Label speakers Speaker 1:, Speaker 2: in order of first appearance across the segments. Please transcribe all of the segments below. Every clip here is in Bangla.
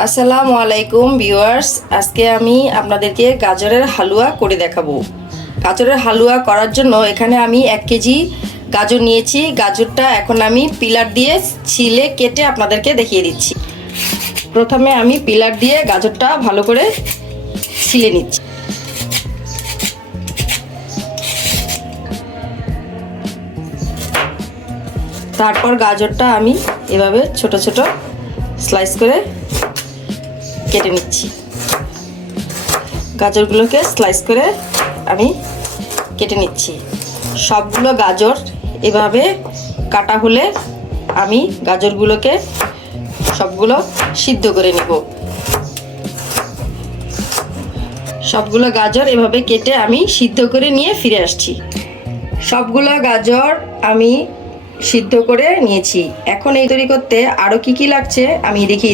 Speaker 1: আসসালামু আলাইকুম ভিউয়ার্স। আজকে আমি আপনাদেরকে গাজরের হালুয়া করে দেখাবো। গাজরের হালুয়া করার জন্য এখানে আমি এক কেজি গাজর নিয়েছি। গাজরটা এখন আমি পিলার দিয়ে ছিলে কেটে আপনাদেরকে দেখিয়ে দিচ্ছি। প্রথমে আমি পিলার দিয়ে গাজরটা ভালো করে ছিলে নিচ্ছি। তারপর গাজরটা আমি এভাবে ছোট ছোট স্লাইস করে কেটে নিচ্ছি। গাজরগুলোকে স্লাইস করে আমি কেটে নিচ্ছি। সবগুলো গাজর এভাবে কাটা হলে আমি গাজরগুলোকে সবগুলো সিদ্ধ করে নিব। সবগুলো গাজর এভাবে কেটে আমি সিদ্ধ করে নিয়ে ফিরে আসছি। সবগুলো গাজর আমি সিদ্ধ করে নিয়েছি। এখন এই তৈরি করতে আরও কি কি লাগছে আমি দেখি।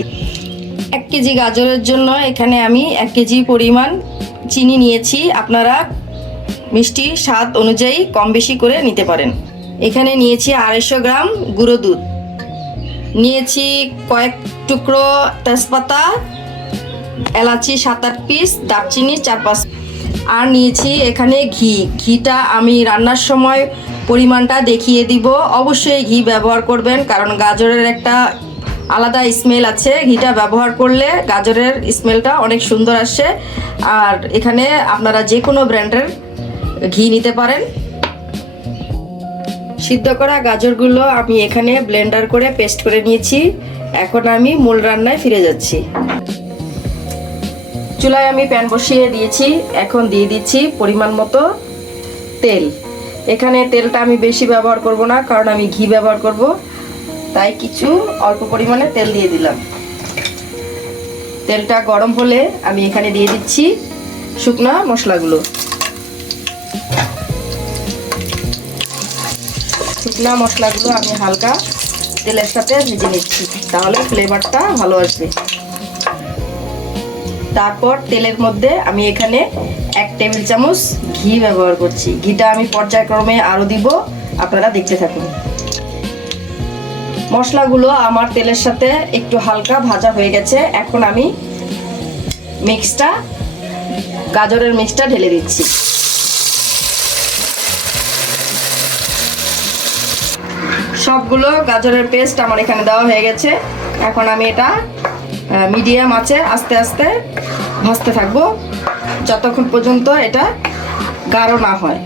Speaker 1: এক কেজি গাজরের জন্য এখানে আমি এক কেজি পরিমাণ চিনি নিয়েছি। আপনারা মিষ্টি স্বাদ অনুযায়ী কম বেশি করে নিতে পারেন। এখানে নিয়েছি আড়াইশো গ্রাম গুঁড়ো দুধ। নিয়েছি কয়েক টুকরো তেজপাতা, এলাচি সাত আট পিস, দারচিনি চার পাঁচ আর নিয়েছি এখানে ঘি। ঘিটা আমি রান্নার সময় পরিমাণটা দেখিয়ে দিব। অবশ্যই ঘি ব্যবহার করবেন, কারণ গাজরের একটা আলাদা স্মেল আছে। ঘিটা ব্যবহার করলে গাজরের স্মেলটা অনেক সুন্দর আসে। আর এখানে আপনারা যে কোনো ব্র্যান্ডের ঘি নিতে পারেন। সিদ্ধ করা গাজরগুলো আমি এখানে ব্লেন্ডার করে পেস্ট করে নিয়েছি। এখন আমি মূল রান্নায় ফিরে যাচ্ছি। চুলায় আমি প্যান বসিয়ে দিয়েছি। এখন দিয়ে দিচ্ছি পরিমাণ মতো তেল। এখানে তেলটা আমি বেশি ব্যবহার করব না, কারণ আমি ঘি ব্যবহার করব। তাই কিছু অল্প পরিমাণে তেল দিয়ে দিলাম। তেলটা গরম হলে আমি এখানে দিয়ে দিচ্ছি শুকনো মশলাগুলো। শুকনা মশলাগুলো আমি হালকা তেলের সাথে ভেজে নিচ্ছি, তাহলে ফ্লেভারটা ভালো আসবে। তারপর তেলের মধ্যে আমি এখানে এক টেবিল চামচ ঘি ব্যবহার করছি। ঘিটা আমি পর্যায়ক্রমে আরও দিব, আপনারা দেখতে থাকুন। মশলাগুলো আমার তেলের সাথে একটু হালকা ভাজা হয়ে গেছে। এখন আমি মিক্সটা গাজরের মিক্সটা ঢেলে দিচ্ছি। সবগুলো গাজরের পেস্ট আমার এখানে দেওয়া হয়ে গেছে। এখন আমি এটা মিডিয়াম আছে, আস্তে আস্তে ভাজতে থাকব। যতক্ষণ পর্যন্ত এটা গাঢ় না হয়।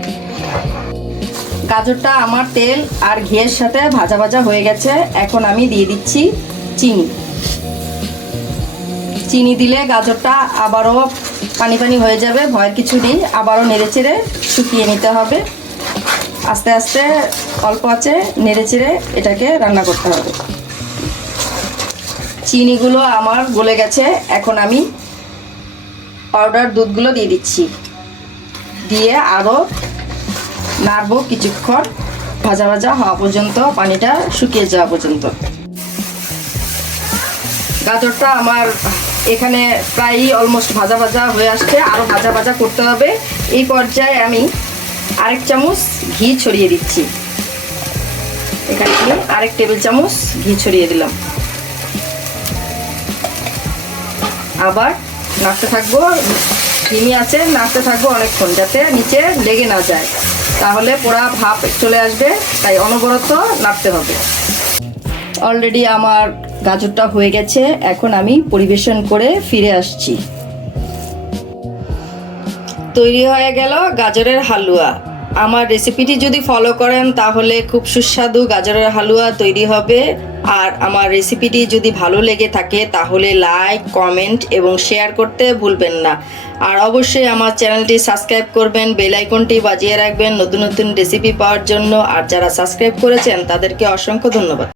Speaker 1: গাজরটা আমার তেল আর ঘিয়ের সাথে ভাজা ভাজা হয়ে গেছে। এখন আমি দিয়ে দিচ্ছি চিনি। চিনি দিলে গাজরটা আবারও পানি পানি হয়ে যাবে ভয়ের কিছু নেই, আবারও নেড়ে চেড়ে শুকিয়ে নিতে হবে। আস্তে আস্তে অল্প আছে নেড়ে চেড়ে এটাকে রান্না করতে হবে। চিনিগুলো আমার গলে গেছে, এখন আমি পাউডার দুধগুলো দিয়ে দিচ্ছি। দিয়ে আরও নাড়বো কিছুক্ষণ। ভাজা ভাজা হওয়া পর্যন্ত পানিটা শুকিয়ে যাওয়া পর্যন্ত। গাজরটা আমার এখানে প্রায়ই অলমোস্ট ভাজা ভাজা হয়ে আসছে আরও ভাজা ভাজা করতে হবে। এই পর্যায়ে আমি আরেক চামচ ঘি ছড়িয়ে দিচ্ছি। এখানে আমি আরেক টেবিল চামচ ঘি ছড়িয়ে দিলাম। আবার নাড়তে থাকব চিনি আছে, নাড়তে থাকব অনেকক্ষণ যাতে নিচে লেগে না যায়। তাহলে পোড়া ভাপ চলে আসবে, তাই অনবরত নাড়তে হবে। অলরেডি আমার গাজরটা হয়ে গেছে, এখন আমি পরিবেশন করে ফিরে আসছি। তৈরি হয়ে গেল গাজরের হালুয়া। আমার রেসিপিটি যদি ফলো করেন, তাহলে খুব সুস্বাদু গাজরের হালুয়া তৈরি হবে। আর আমার রেসিপিটি যদি ভালো লেগে থাকে, তাহলে লাইক কমেন্ট এবং শেয়ার করতে ভুলবেন না। আর অবশ্যই আমার চ্যানেলটি সাবস্ক্রাইব করবেন বেল আইকনটি বাজিয়ে রাখবেন নতুন নতুন রেসিপি পাওয়ার জন্য। আর যারা সাবস্ক্রাইব করেছেন, তাদেরকে অসংখ্য ধন্যবাদ।